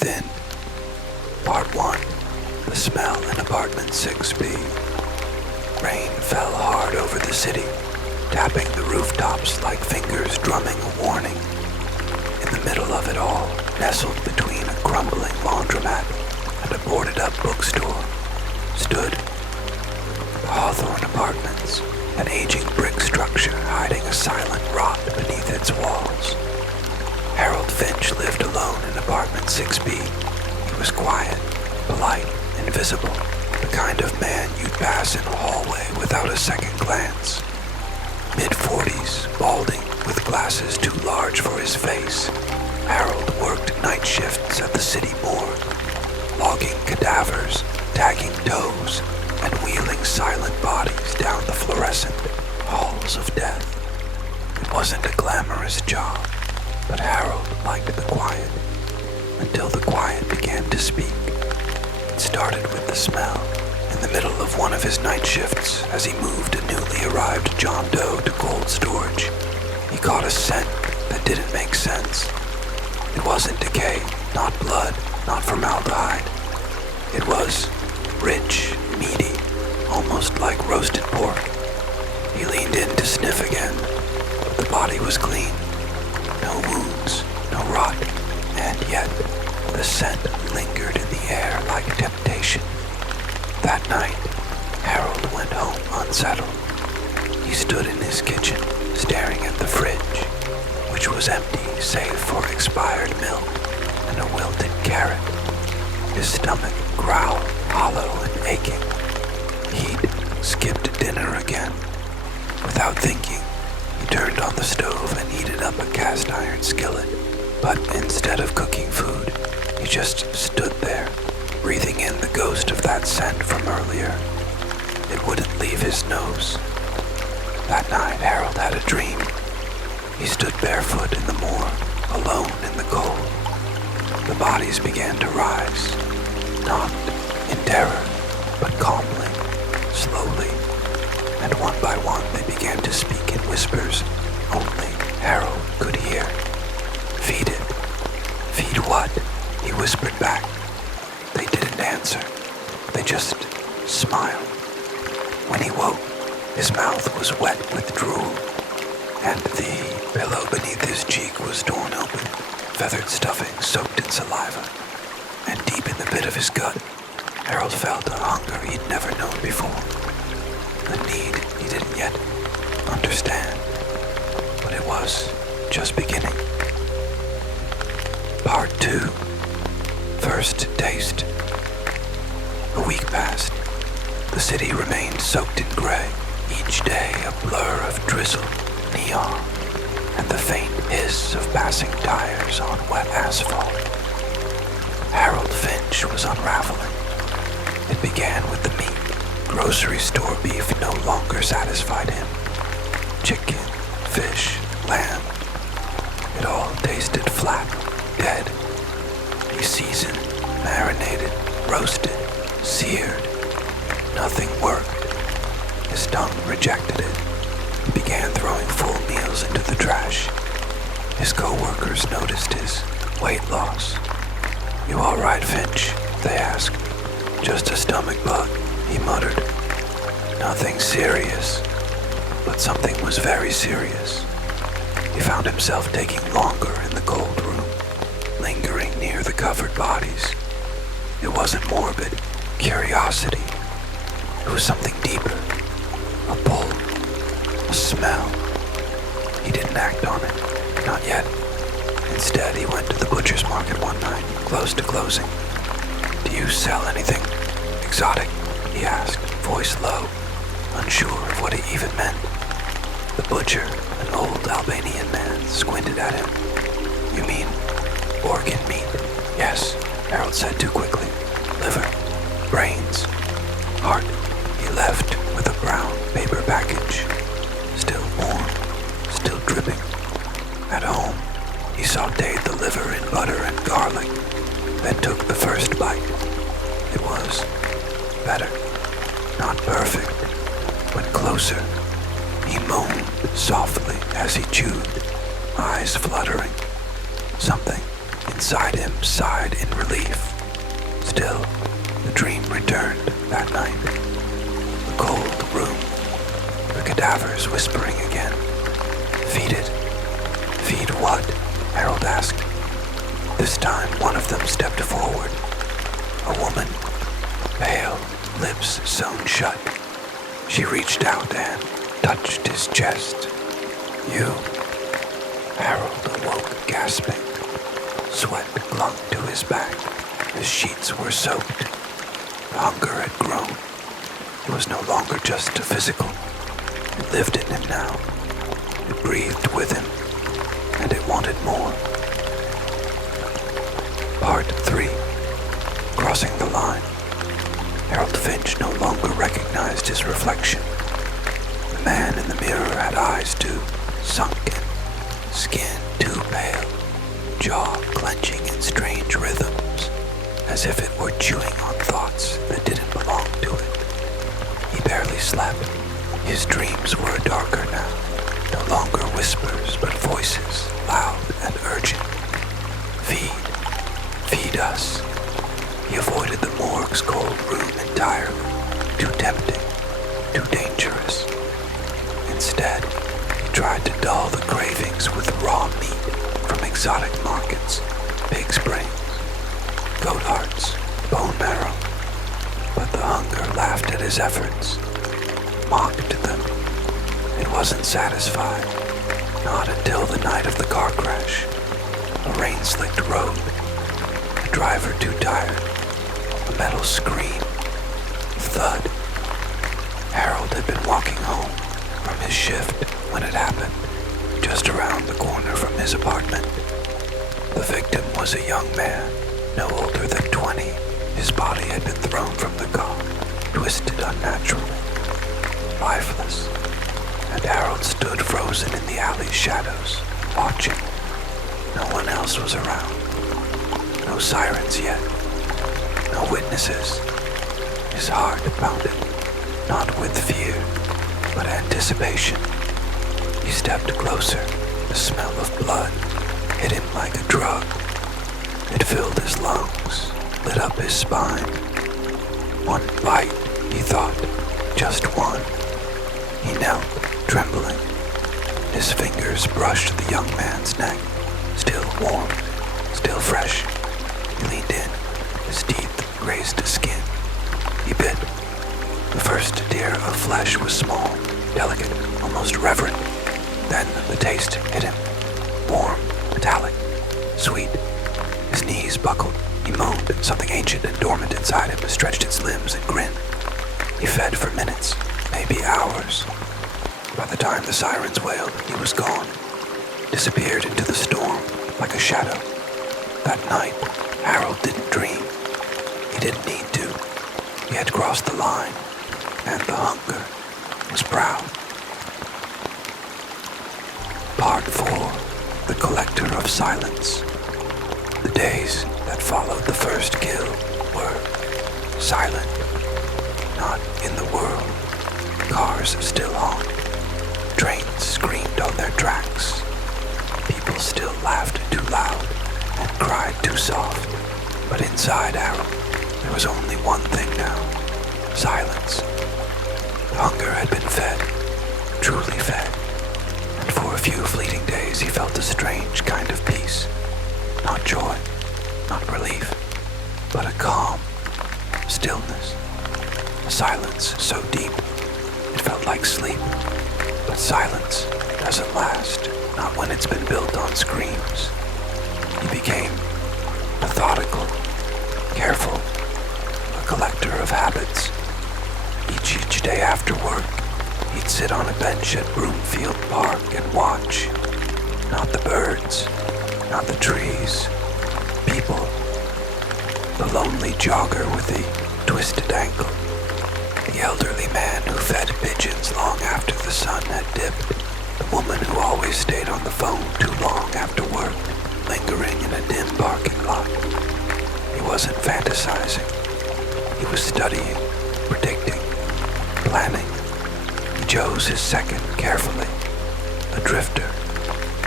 Within. Part 1. The smell in apartment 6B. Rain fell hard over the city, tapping the rooftops like fingers drumming a warning. In the middle of it all, nestled between a crumbling laundromat and a boarded-up bookstore, stood the Hawthorne Apartments, an aging brick structure hiding a silent rot beneath its walls. Harold Finch lived alone in apartment 6B. He was quiet, polite, invisible, the kind of man you'd pass in a hallway without a second glance. Mid-40s, balding, with glasses too large for his face, Harold worked night shifts at the city morgue, logging cadavers, tagging toes, and wheeling silent bodies down the fluorescent halls of death. It wasn't a glamorous job, but Harold liked the quiet, until the quiet began to speak. It started with the smell. In the middle of one of his night shifts, as he moved a newly arrived John Doe to cold storage, he caught a scent that didn't make sense. It wasn't decay, not blood, not formaldehyde. It was rich, meaty, almost like roasted pork. He leaned in to sniff again, but the body was clean. No wounds, no rot, and yet the scent lingered in the air like temptation. That night, Harold went home unsettled. He stood in his kitchen, staring at the fridge, which was empty save for expired milk and a wilted carrot. His stomach growled, hollow and aching. He'd skipped dinner again. Without thinking, he turned on the stove and heated up a cast iron skillet. But instead of cooking food, he just stood there, breathing in the ghost of that scent from earlier. It wouldn't leave his nose. That night, Harold had a dream. He stood barefoot in the morgue, alone in the cold. The bodies began to rise, not in terror, but calmly, slowly, and one by one they began to speak in whispers only Harold could hear. "Feed it." "Feed what?" he whispered back. They didn't answer. They just smiled. When he woke, his mouth was wet with drool, and the pillow beneath his cheek was torn open, feathered stuffing soaked in saliva. And deep in the pit of his gut, Harold felt a hunger he'd never known before. A need he didn't yet understand, but it was just beginning. Part 2. First taste. A week passed. The city remained soaked in gray, each day a blur of drizzle, neon, and the faint hiss of passing tires on wet asphalt. Harold Finch was unraveling. It began with the meat. Grocery store beef no longer satisfied him. Chicken, fish, lamb. It all tasted flat, dead. He seasoned, marinated, roasted, seared. Nothing worked. His tongue rejected it. He began throwing full meals into the trash. His co-workers noticed his weight loss. "You all right, Finch?" they asked. "Just a stomach bug," he muttered. Nothing serious, but something was very serious. He found himself taking longer in the cold room, lingering near the covered bodies. It wasn't morbid curiosity. It was something deeper. A pull. A smell. He didn't act on it. Not yet. Instead, he went to the butcher's market one night, close to closing. "Do you sell anything exotic?" he asked, voice low, unsure of what it even meant. The butcher, an old Albanian man, squinted at him. "You mean organ meat?" "Yes," Harold said too quickly. "Liver, brains, heart." He left with a brown paper package, still warm, still dripping. At home, he sautéed the liver in butter and garlic, then took the first bite. It was better. Not perfect, but closer. He moaned softly as he chewed, eyes fluttering. Something inside him sighed in relief. Still, the dream returned that night. The cold room, the cadavers whispering again. Feed it. Feed what? Harold asked. This time one of them stepped forward. A woman, pale, lips sewn shut. She reached out and touched his chest. You. Harold awoke gasping. Sweat clung to his back. His sheets were soaked. The hunger had grown. It was no longer just physical. It lived in him now. It breathed with him, and it wanted more. Part 3. Crossing the line. Harold Finch no longer recognized his reflection. The man in the mirror had eyes too sunken, skin too pale, jaw clenching in strange rhythms, as if it were chewing on thoughts that didn't belong to it. He barely slept. His dreams were darker now, no longer whispers, but voices, loud and urgent. Feed. Feed us. He avoided the morgue's cold room entirely, too tempting, too dangerous. Instead, he tried to dull the cravings with raw meat from exotic markets, pig's brains, goat hearts, bone marrow. But the hunger laughed at his efforts, mocked them. It wasn't satisfied, not until the night of the car crash. A rain-slicked road, a driver too tired, a metal scream, thud. Harold had been walking home from his shift when it happened, just around the corner from his apartment. The victim was a young man, no older than 20. His body had been thrown from the car, twisted unnaturally, lifeless, and Harold stood frozen in the alley's shadows, watching. No one else was around. No sirens yet. No witnesses. His heart pounded, not with fear, but anticipation. He stepped closer. The smell of blood hit him like a drug. It filled his lungs, lit up his spine. One bite, he thought, just one. He knelt, trembling. His fingers brushed the young man's neck, still warm, still fresh. He leaned in, his teeth grazed his skin. He bit. The first tear of flesh was small, delicate, almost reverent. Then the taste hit him. Warm, metallic, sweet. His knees buckled. He moaned, and something ancient and dormant inside him stretched its limbs and grinned. He fed for minutes, maybe hours. By the time the sirens wailed, he was gone. Disappeared into the storm like a shadow. That night, Harold didn't dream. He didn't need to. He had crossed the line, and the hunger was proud. Part 4. The Collector of Silence. The days that followed the first kill were silent. Not in the world. Cars still honked. Trains screamed on their tracks. People still laughed too loud and cried too soft. But inside Harold, there was only one thing now. Silence. The hunger had been fed. Truly fed. And for a few fleeting days he felt a strange kind of peace. Not joy, not relief, but a calm, stillness. A silence so deep, it felt like sleep. But silence doesn't last, not when it's been built on screams. He became methodical, careful, a collector of habits. Each day after work, he'd sit on a bench at Broomfield Park and watch. Not the birds, not the trees, people. The lonely jogger with the twisted ankle. The elderly man who fed pigeons long after the sun had dipped. The woman who always stayed on the phone too long after work, lingering in a dim parking lot. He wasn't fantasizing. He was studying, predicting, planning. He chose his second carefully. A drifter,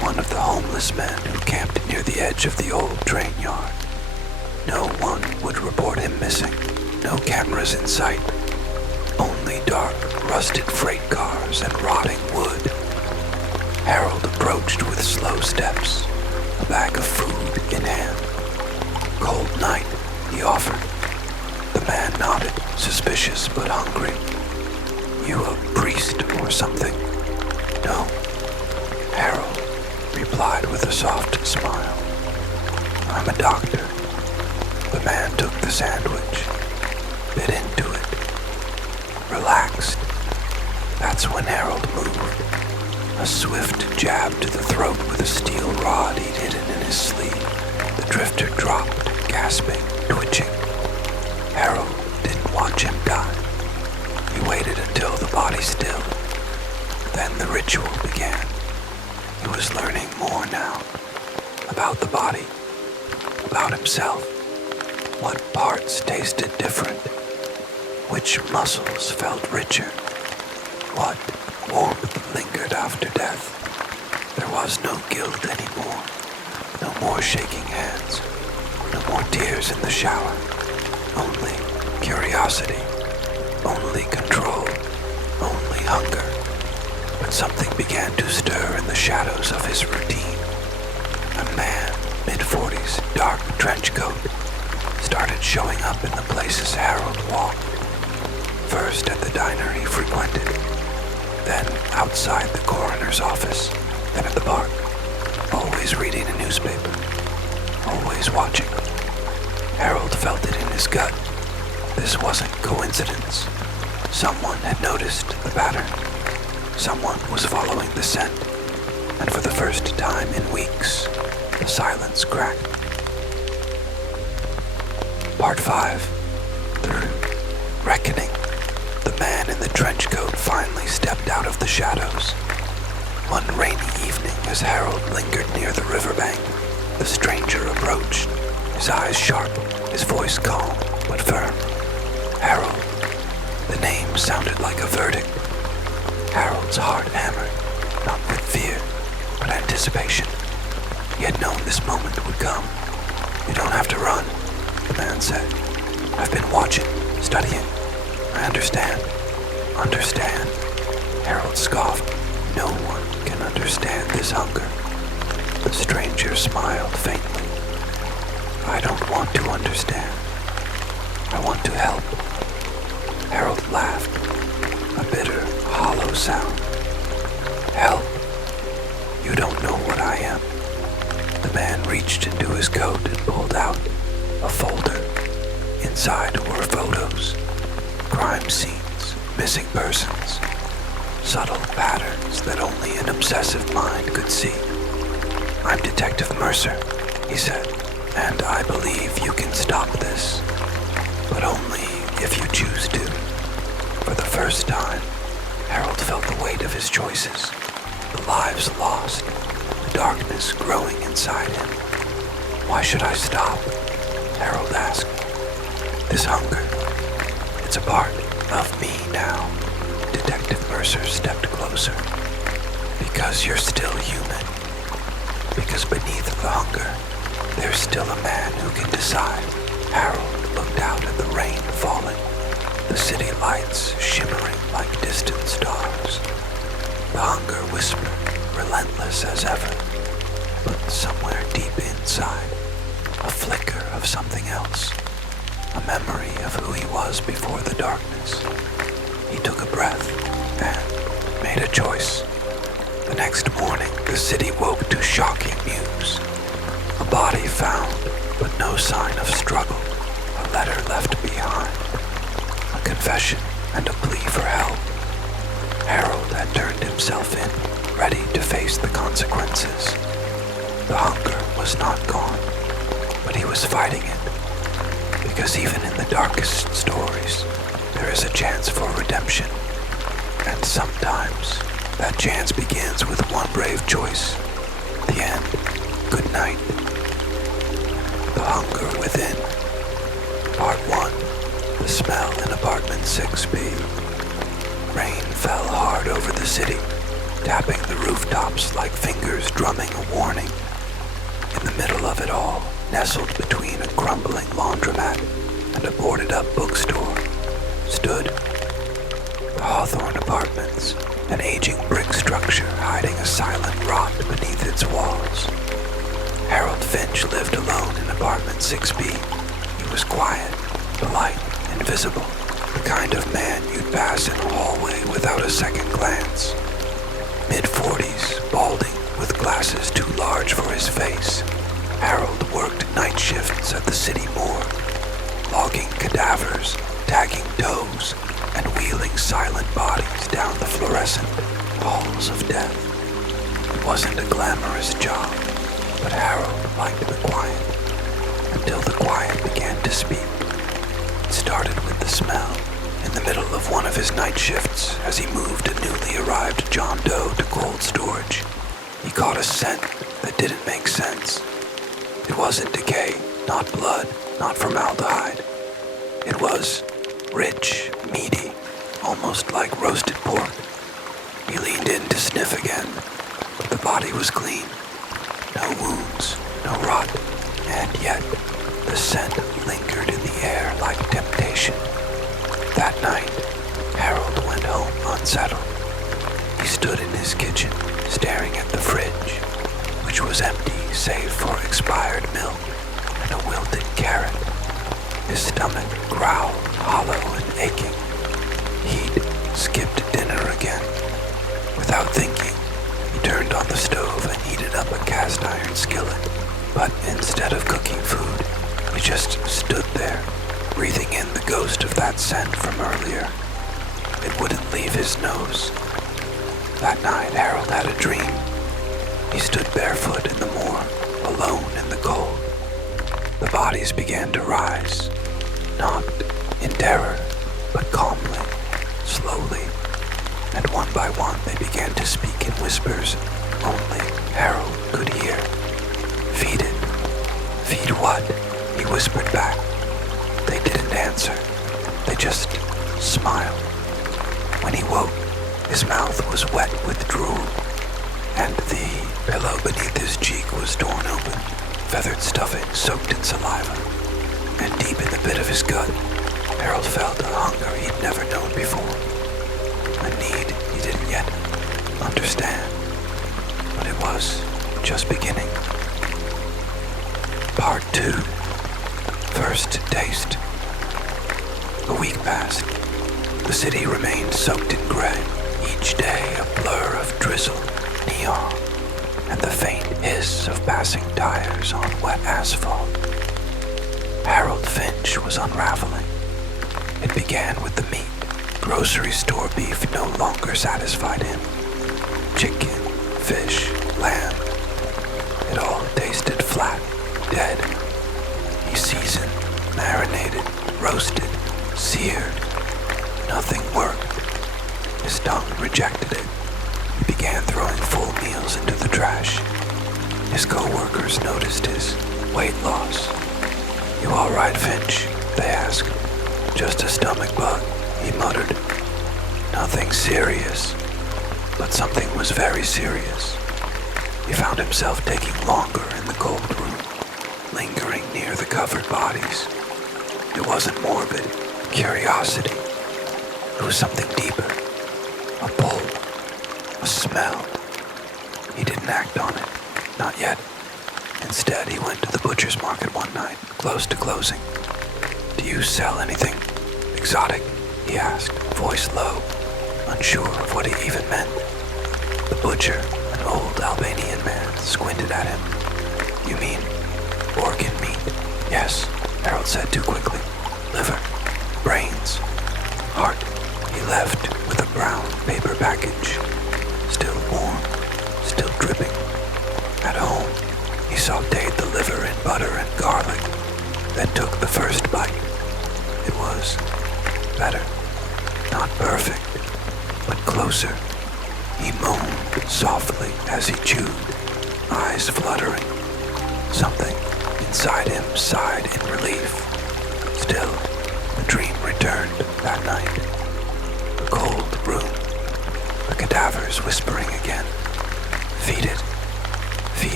one of the homeless men who camped near the edge of the old train yard. No one would report him missing. No cameras in sight. Only dark, rusted freight cars and rotting wood. Harold approached with slow steps, a bag of food in hand. "Cold night," he offered. The man nodded, suspicious but hungry. "You a priest or something?" "No," Harold replied with a soft smile. "I'm a doctor." The man took the sandwich, bit into it, relaxed. That's when Harold moved. A swift jab to the throat with a steel rod he'd hidden in his sleeve. The drifter dropped, gasping, twitching. Harold didn't watch him die. He waited until the body stilled. Then the ritual began. He was learning more now. About the body. About himself. What parts tasted different. Which muscles felt richer. What warmth lingered after death. There was no guilt anymore. No more shaking hands. No more tears in the shower. Only curiosity. Only control. Only hunger. But something began to stir in the shadows of his routine. A man, mid-40s, dark trench coat, started showing up in the places Harold walked. First at the diner he frequented, then outside the coroner's office, then at the park, always reading a newspaper, always watching. Harold felt it in his gut. This wasn't coincidence. Someone had noticed the pattern. Someone was following the scent, and for the first time in weeks, the silence cracked. Part 5. Through Reckoning. The man in the trench coat finally stepped out of the shadows. One rainy evening, as Harold lingered near the riverbank, the stranger approached, his eyes sharp, his voice calm but firm. Harold. The name sounded like a verdict. Harold's heart hammered, not with fear, but anticipation. He had known this moment would come. "You don't have to run," the man said. "I've been watching, studying. I understand." "Understand?" Harold scoffed. "No one can understand this hunger." The stranger smiled faintly. "I don't want to understand. I want to help." Harold laughed, a bitter, hollow sound. "Help? You don't know what I am." The man reached into his coat and pulled out a folder. Inside were photos, crime scenes, missing persons, subtle patterns that only an obsessive mind could see. "I'm Detective Mercer," he said, "and I believe you can stop this, but only if you choose to." For the first time, Harold felt the weight of his choices, the lives lost, the darkness growing inside him. "Why should I stop?" Harold asked. "This hunger, it's a part of me now." Detective Mercer stepped closer. "Because you're still human. Because beneath the hunger, there's still a man who can decide." Harold looked out at the rain falling, the city lights shimmering like distant stars. The hunger whispered, relentless as ever, but somewhere deep inside, a flicker of something else, a memory of who he was before the darkness. He took a breath and made a choice. The next morning, the city woke to shocking news. A body found, but no sign of struggle. A letter left behind. A confession and a plea for help. Harold had turned himself in, ready to face the consequences. The hunger was not gone, but he was fighting it. Because even in the darkest stories, there is a chance for redemption. And sometimes, that chance begins with one brave choice. The end. Good night. The Hunger Within. Part 1. The Smell in Apartment 6B. Rain fell hard over the city, tapping the rooftops like fingers drumming a warning. In the middle of it all, nestled between a crumbling laundromat and a boarded-up bookstore, stood the Hawthorne Apartments, an aging brick structure hiding a silent rot beneath its walls. Harold Finch lived alone in apartment 6B. He was quiet, polite, invisible, the kind of man you'd pass in a hallway without a second glance. Mid-40s, balding, with glasses too large for his face, Harold worked night shifts at the city morgue, logging cadavers, tagging toes, and wheeling silent bodies down the fluorescent halls of death. It wasn't a glamorous job, but Harold liked the quiet, until the quiet began to speak. It started with the smell. In the middle of one of his night shifts, as he moved a newly arrived John Doe to cold storage, he caught a scent that didn't make sense. It wasn't decay, not blood, not formaldehyde. It was rich, meaty, almost like roasted pork. He leaned in to sniff again, but the body was clean. No wounds, no rot, and yet the scent lingered in the air like temptation. That night, Harold went home unsettled. He stood in his kitchen, staring at the fridge, which was empty save for expired milk and a wilted carrot. His stomach growled, hollow and aching. He'd skipped dinner again. Without thinking, he turned on the stove and heated up a cast iron skillet. But instead of cooking food, he just stood there, breathing in the ghost of that scent from earlier. It wouldn't leave his nose. That night, Harold had a dream. He stood barefoot in the morgue, alone in the cold. The bodies began to rise, not in terror, but calmly, slowly, and one by one they began to speak in whispers only Harold could hear. "Feed it." "Feed what?" he whispered back. They didn't answer. They just smiled. When he woke, his mouth was wet with drool, and the pillow beneath his cheek was torn open, feathered stuffing soaked in saliva. And deep in the pit of his gut, Harold felt a hunger he'd never known before, a need he didn't yet understand. But it was just beginning. Part 2. First taste. A week passed. The city remained soaked in gray, each day a blur of drizzle, neon, and the faint hiss of passing tires on wet asphalt. Harold Finch was unraveling. It began with the meat. Grocery store beef no longer satisfied him. Chicken, fish, lamb. It all tasted flat, dead. He seasoned, marinated, roasted, seared. Nothing worked. His tongue rejected it. He began throwing full meals into the trash. His co-workers noticed his weight loss. "You all right, Finch?" they asked. "Just a stomach bug," he muttered. "Nothing serious." But something was very serious. He found himself taking longer in the cold room, lingering near the covered bodies. It wasn't morbid curiosity. It was something deeper. A pull. A smell. He didn't act on it. Not yet. Instead, he went to the butcher's market one night, close to closing. "Do you sell anything exotic?" he asked, voice low, unsure of what he even meant. The butcher, an old Albanian man, squinted at him. "You mean organ meat?" "Yes," Harold said too quickly. "Liver, brains, heart." He left with a brown paper package, still warm, still dripping. At home, he sautéed the liver in butter and garlic, then took the first bite. It was better. Not perfect, but closer. He moaned softly as he chewed, eyes fluttering. Something inside him sighed in relief. Still, the dream returned that night. A cold room, the cadavers whispering again.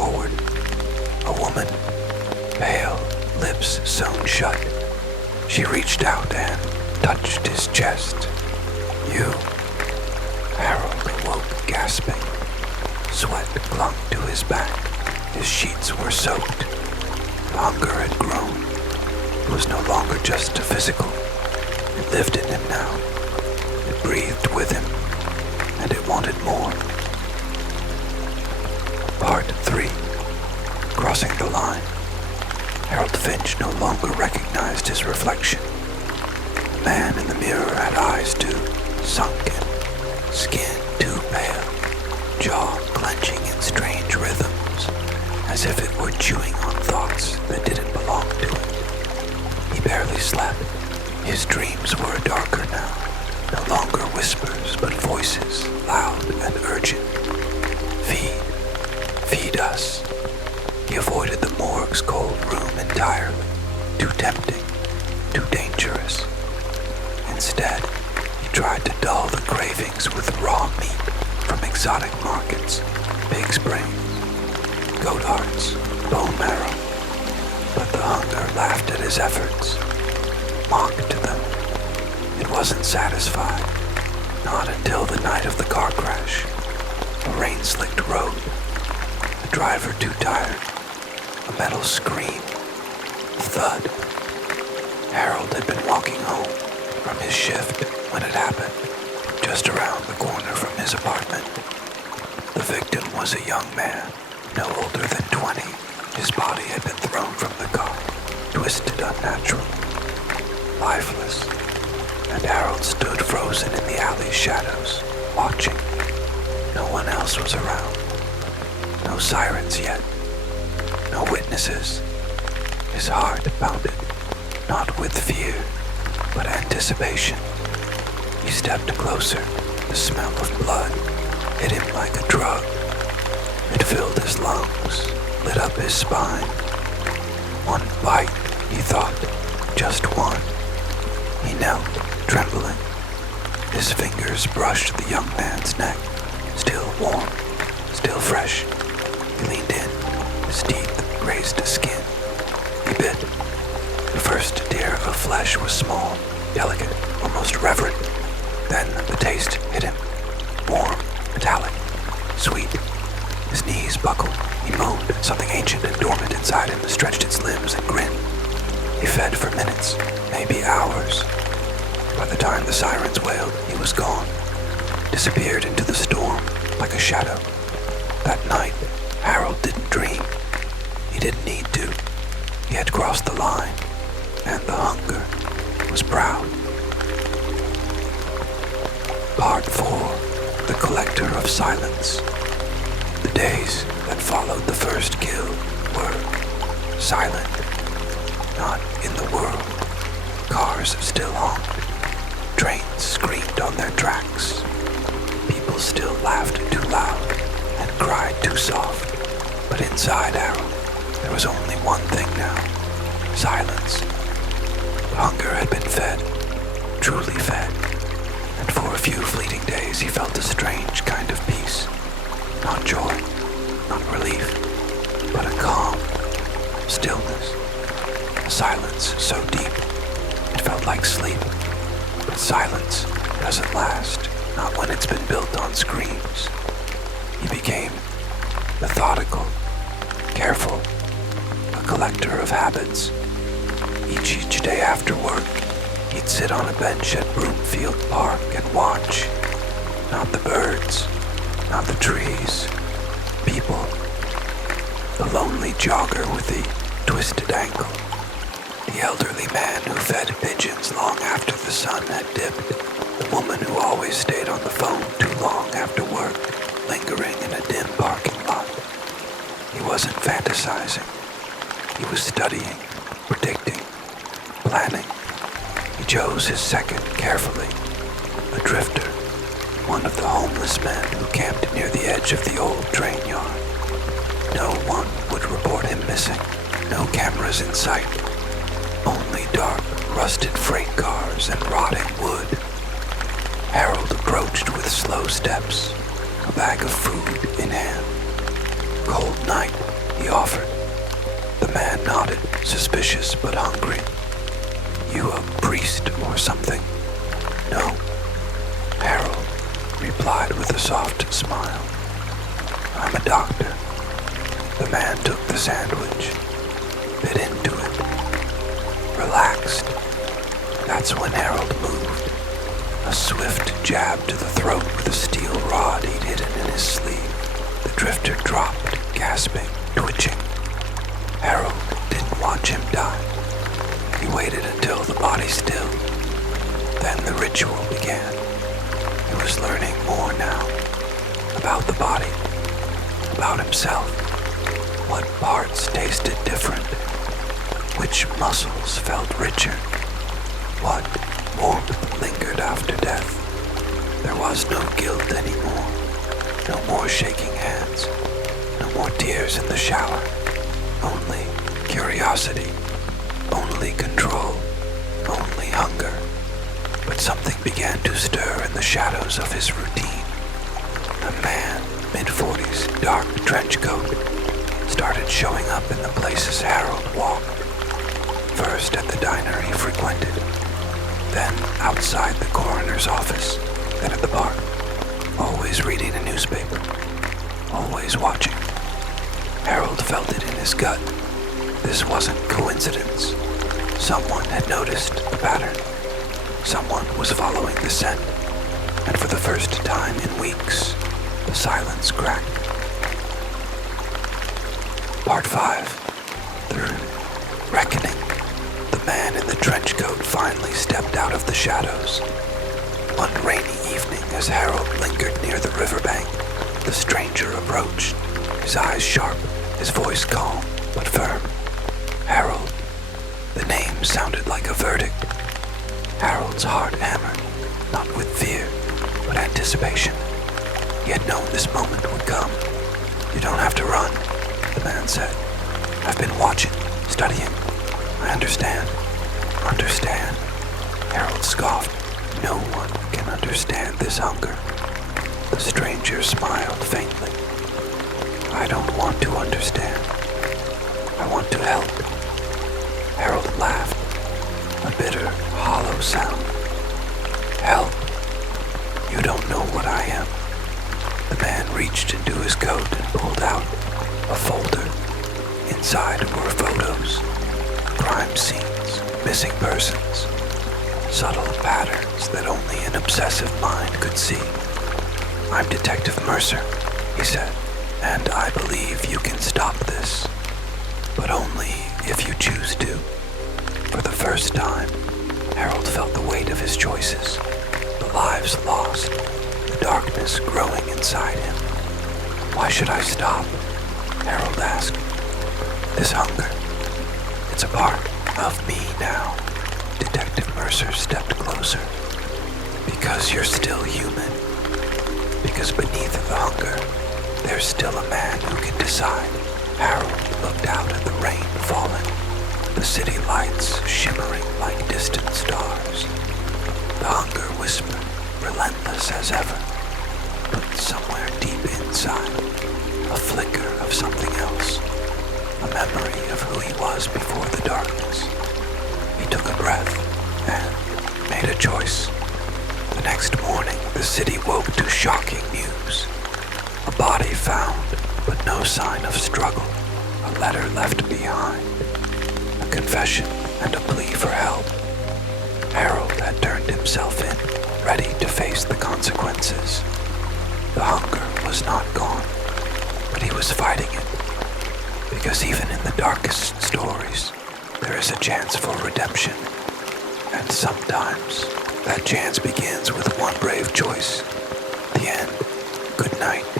forward. A woman, pale, lips sewn shut. She reached out and touched his chest. "You." Harold awoke gasping. Sweat clung to his back. His sheets were soaked. The hunger had grown. It was no longer just a physical. It lived in him now. It breathed with him, and it wanted more. Part 3. Crossing the line. Harold Finch no longer recognized his reflection. The man in the mirror had eyes too sunken, skin too pale, jaw clenching in strange rhythms, as if it were chewing on thoughts that didn't belong to it. He barely slept. His dreams were darker now, no longer whispers, but voices, loud and urgent. "Feed, feed us." He avoided the morgue's cold room entirely, too tempting, too dangerous. Instead, he tried to dull the cravings with raw meat from exotic markets, pig's brains, goat hearts, bone marrow. But the hunger laughed at his efforts, mocked them. It wasn't satisfied, not until the night of the car crash. A rain-slicked road, the driver too tired, a metal scream, a thud. Harold had been walking home from his shift when it happened, just around the corner from his apartment. The victim was a young man, no older than 20. His body had been thrown from the car, twisted unnaturally, lifeless, and Harold stood frozen in the alley's shadows, watching. No one else was around. No sirens yet. No witnesses. His heart pounded, not with fear, but anticipation. He stepped closer. The smell of blood hit him like a drug. It filled his lungs, lit up his spine. One bite, he thought, just one. He knelt, trembling. His fingers brushed the young man's neck, still warm, still fresh. He leaned in, his teeth grazed his skin. He bit. The first tear of flesh was small, delicate, almost reverent. Then the taste hit him, warm, metallic, sweet. His knees buckled. He moaned. Something ancient and dormant inside him stretched its limbs and grinned. He fed for minutes, maybe hours. By the time the sirens wailed, he was gone, disappeared into the storm like a shadow. That night, Harold didn't dream. He didn't need to. He had crossed the line, and the hunger was proud. Part 4. The Collector of Silence. The days that followed the first kill were silent. Not in the world. Cars still honked. Trains screamed on their tracks. People still laughed too loud and cried too soft. But inside Harold, there was only one thing now. Silence. Hunger had been fed. Truly fed. And for a few fleeting days he felt a strange kind of peace. Not joy, not relief, but a calm, stillness. A silence so deep, it felt like sleep. But silence doesn't last, not when it's been built on screams. He became methodical, careful, a collector of habits. Each day after work, he'd sit on a bench at Broomfield Park and watch. Not the birds, not the trees, people. The lonely jogger with the twisted ankle. The elderly man who fed pigeons long after the sun had dipped. The woman who always stayed on the phone too long after work, lingering in a dim parking lot. He wasn't fantasizing. He was studying, predicting, planning. He chose his second carefully. A drifter, one of the homeless men who camped near the edge of the old train yard. No one would report him missing. No cameras in sight. Only dark, rusted freight cars and rotting wood. Harold approached with slow steps, a bag of food in hand. Cold night, delicious but hungry. You a priest or something? No, Harold replied with a soft smile. I'm a doctor. The man took the sandwich, bit into it, relaxed. That's when Harold moved. A swift jab to the throat with a steel rod he'd hidden in his sleeve. The drifter dropped, gasping, twitching. Harold didn't watch him die. He waited until the body stilled. Then the ritual began. He was learning more now. About the body. About himself. What parts tasted different. Which muscles felt richer. What warmth lingered after death. There was no guilt anymore. No more shaking hands. No more tears in the shower. Only curiosity. Only control. Only hunger. But something began to stir in the shadows of his routine. A man, mid-40s, dark trench coat, started showing up in the places Harold walked. First at the diner he frequented, then outside the coroner's office, then at the park, always reading a newspaper, always watching. Harold felt it in his gut. This wasn't coincidence. Someone had noticed the pattern. Someone was following the scent, and for the first time in weeks, the silence cracked. Part 5. Through reckoning, the man in the trench coat finally stepped out of the shadows. One rainy evening, as Harold lingered near the riverbank, the stranger approached, his eyes sharp, his voice calm but firm. Harold. The name sounded like a verdict. Harold's heart hammered, not with fear, but anticipation. He had known this moment would come. You don't have to run, the man said. I've been watching, studying. I understand. Understand? Harold scoffed. No one can understand this hunger. The stranger smiled faintly. I don't want to understand. I want to help. Harold laughed. A bitter, hollow sound. Help. You don't know what I am. The man reached into his coat and pulled out a folder. Inside were photos, crime scenes, missing persons, subtle patterns that only an obsessive mind could see. I'm Detective Mercer, he said, and I believe you can stop this, but only if you choose to. For the first time, Harold felt the weight of his choices, the lives lost, the darkness growing inside him. Why should I stop? Harold asked. This hunger, it's a part of me now. Detective Mercer stepped closer. Because you're still human. Because beneath the hunger, there's still a man who can decide. Harold looked out at the rain falling, the city lights shimmering like distant stars. The hunger whispered, relentless as ever, but somewhere deep inside, a flicker of something else, a memory of who he was before the darkness. He took a breath and made a choice. The next morning, the city woke to shocking news. A body found, but no sign of struggle. A letter left behind. A confession and a plea for help. Harold had turned himself in, ready to face the consequences. The hunger was not gone, but he was fighting it. Because even in the darkest stories, there is a chance for redemption. And sometimes, that chance begins with one brave choice. The end. Good night.